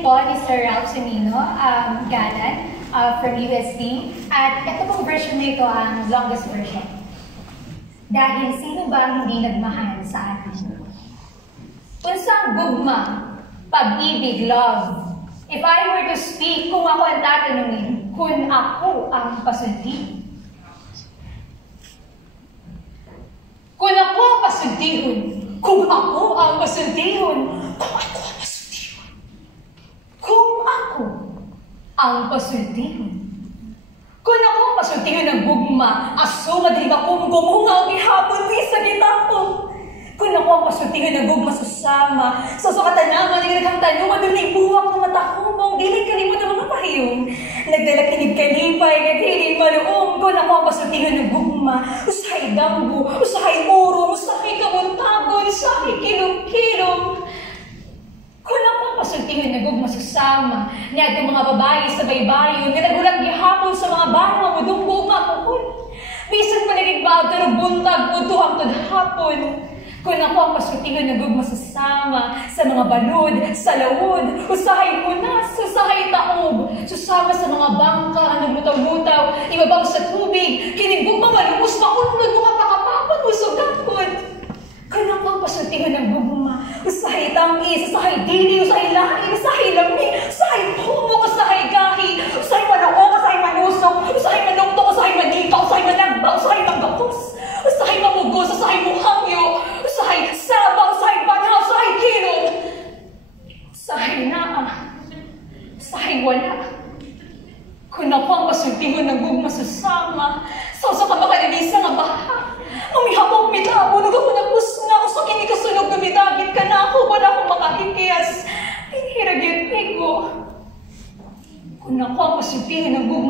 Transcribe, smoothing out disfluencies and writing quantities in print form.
din po ni Sir Ralph Sumino, Galan, from USD. At ito pong version na ito ang longest version. Dahil sino ba ang hindi nagmahal sa atin? Unsang gugma, pag-ibig, love. If I were to speak, kung ako ang tatanungin, kung ako ang pasulti. Kung ako ang pasultihon, kung ako ang pasultihon, kung ako ang pasultihon, kung ako ang pasultihon. Kung ako ang pasultihon ng gugma, aso madali akong gumungaw ihapon di sa gitako. Kung ako ang pasultihon ng gugma susama, sa sukatanaman ng naghang tanong, doon ay buwak na matahumong, dilig kalimot ng mga pahiyong. Nagdala kinig kalipay, nagdilig maluong, kung ako ang pasultihon ng gugma, usahay dambo, usahay urong, usahay kabuntagon, usahay kilong-kilong. Kung ako ang pasultihon ng gugma susama, niya itong mga babae sa baybayon, nga nagulang gihapon sa mga banang mudong gugma kukul. Bisan panigigbaw, pero buntag, utuhang tadhapon. Kung ako ang pasultihon ng gugma susama, sa mga balod, sa lawod, usahay punas, usahay taog, susama sa mga bangka, naglutaw-lutaw, ibabaw sa tubig, kining gugma malumos, maunod, mga pakapapag, usog-apod. Kung ako ang pasultihon ng gugma, usahay tangis, usahay dili, usahay lahi, usahay lami, usahay humok, usahay gahi, usahay manuong, usahay manusok, usahay manuktok, usahay manika, usahay managba, usahay manggapos, usahay mamugos, usahay muhangyo, usahay saba, usahay banha, usahay kilong, usahay naa, usahay wala. Kung ako ang pasultihon ng gugma susama, sa ka makalilisa nga baha, umihapong mitabo, nagkapunagpus nga, usa kini kasunog na midagit ka na ako, wala akong makakikiyas, pinihirag yun ko. Kung ako ang pasultihon ng gugma